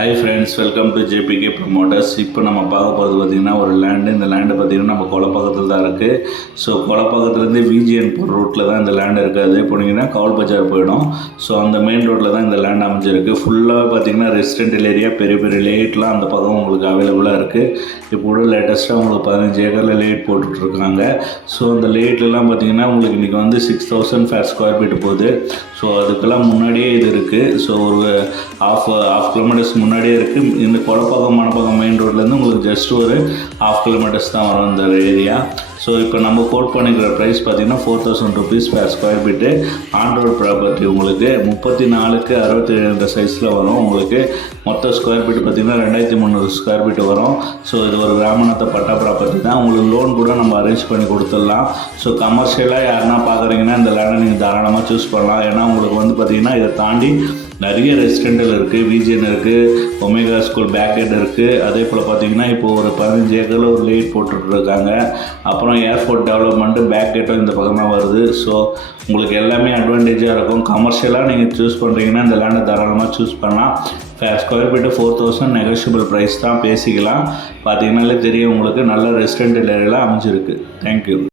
Hi friends, welcome to JBK promoters. இப்போ நம்ம பார்க்க போகிறது பார்த்திங்கன்னா ஒரு லேண்டு. இந்த லேண்டு பார்த்திங்கன்னா நம்ம கொலப்பாக்கத்தில் தான் இருக்குது. ஸோ கொலப்பாக்கத்துலேருந்து விஜிஎன் போகிற ரூட்டில் தான் இந்த லேண்டு இருக்குது. அதே போனீங்கன்னா கவுல் பஜார் போயிடும். ஸோ அந்த மெயின் ரோட்டில் தான் இந்த லேண்ட் அமைஞ்சிருக்கு. ஃபுல்லாக பார்த்திங்கன்னா ரெசிடென்டல் ஏரியா, பெரிய பெரிய லேட்லாம் அந்த பக்கம் உங்களுக்கு அவைலபிளாக இருக்குது. இப்போ கூட லேட்டஸ்ட்டாக உங்களுக்கு 15 ஏக்கரில் லேட் போட்டுட்ருக்காங்க. ஸோ அந்த லேட்லலாம் பார்த்திங்கன்னா உங்களுக்கு இன்றைக்கி வந்து 6000 per square feet போகுது. ஸோ அதுக்கெல்லாம் முன்னாடியே இது இருக்குது. ஸோ ஒரு ஆஃப் கிலோமீட்டர்ஸ் முன்னாடியே இருக்குது. இந்த கொலப்பாக்கம் மணப்பாக்கம் மெயின் ரோட்லேருந்து உங்களுக்கு ஜஸ்ட் ஒரு 1/2 kilometers தான் வரும் இந்த ஏரியா. ஸோ இப்போ நம்ம கோட் பண்ணிக்கிற ப்ரைஸ் பார்த்திங்கன்னா 4000 rupees per square feet. On road property உங்களுக்கு 34க்கு 67 சைஸில் வரும். உங்களுக்கு மொத்த ஸ்கொயர் ஃபீட் பார்த்திங்கன்னா 2300 ஸ்கொயர் ஃபீட் வரும். ஸோ இது ஒரு கிராமணத்தை பட்டா ப்ராப்பர்ட்டி தான். உங்களுக்கு லோன் கூட நம்ம அரேஞ்ச் பண்ணி கொடுத்துடலாம். ஸோ கமர்ஷியலாக யாருன்னா பார்க்குறீங்கன்னா இந்த லேண்டை நீங்கள் தாராளமாக சூஸ் பண்ணலாம். ஏன்னா உங்களுக்கு வந்து பார்த்திங்கன்னா இதை தாண்டி நிறைய ரெசிடென்டல் இருக்குது, விஜிஎன் இருக்குது, ஒமேகா ஸ்கூல் பேக் ஹெட் இருக்குது. அதே போல் பார்த்திங்கன்னா இப்போது ஒரு 15 ஏக்கரில் ஒரு லேட் போட்டுட்ருக்காங்க. அப்புறம் ஏர்போர்ட் டெவலப்மெண்ட்டு பேக் ஹெட்டும் இந்த பக்கமாக வருது. ஸோ உங்களுக்கு எல்லாமே அட்வான்டேஜாக இருக்கும். கமர்ஷியலாக நீங்கள் சூஸ் பண்ணுறீங்கன்னா இந்த லேண்டை தாராளமாக சூஸ் பண்ணலாம். ஸ்கொயர் ஃபீட்டு 4000 நெகோஷியபிள் ப்ரைஸ் தான், பேசிக்கலாம். பார்த்திங்கனாலே தெரியும் உங்களுக்கு நல்ல ரெசிடென்டல் ஏரியாவில் அமைஞ்சிருக்கு. தேங்க்யூ.